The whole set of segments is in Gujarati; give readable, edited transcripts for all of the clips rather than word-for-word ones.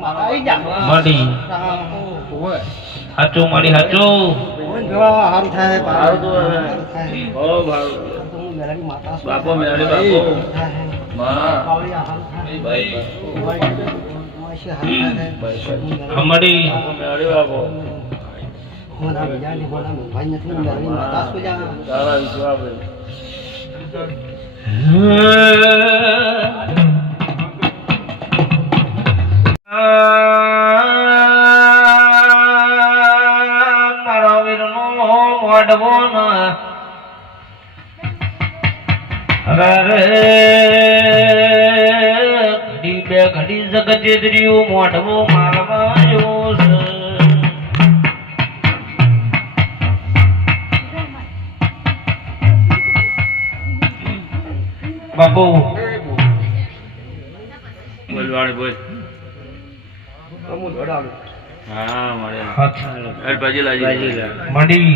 મળી હાચું મળી હાચું હારું થાય બાપો મેળવી બાપો મળી મેળવી બાપો મારા વીરનો મોઢવો રે ઘડી બે ઘડી જગજેદ્રિયું મોઢવો મારવાયો છે બાપુ બોલવાણી બોલ હા મળે બાજી લાજી મડી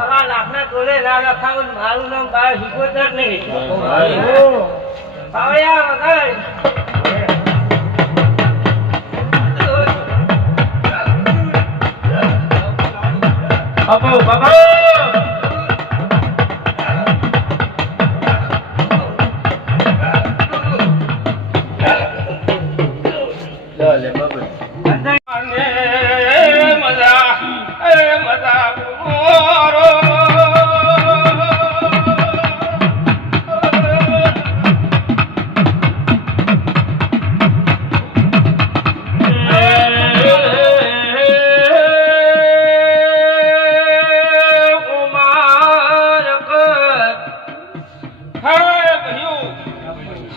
હવા લાખના તોલે ના લખાવું મારું નામ બાર શીખોતર નહીં બાબા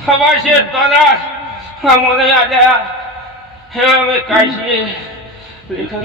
हवा से तारा हमारे आ गया है हमें कैसे लिखा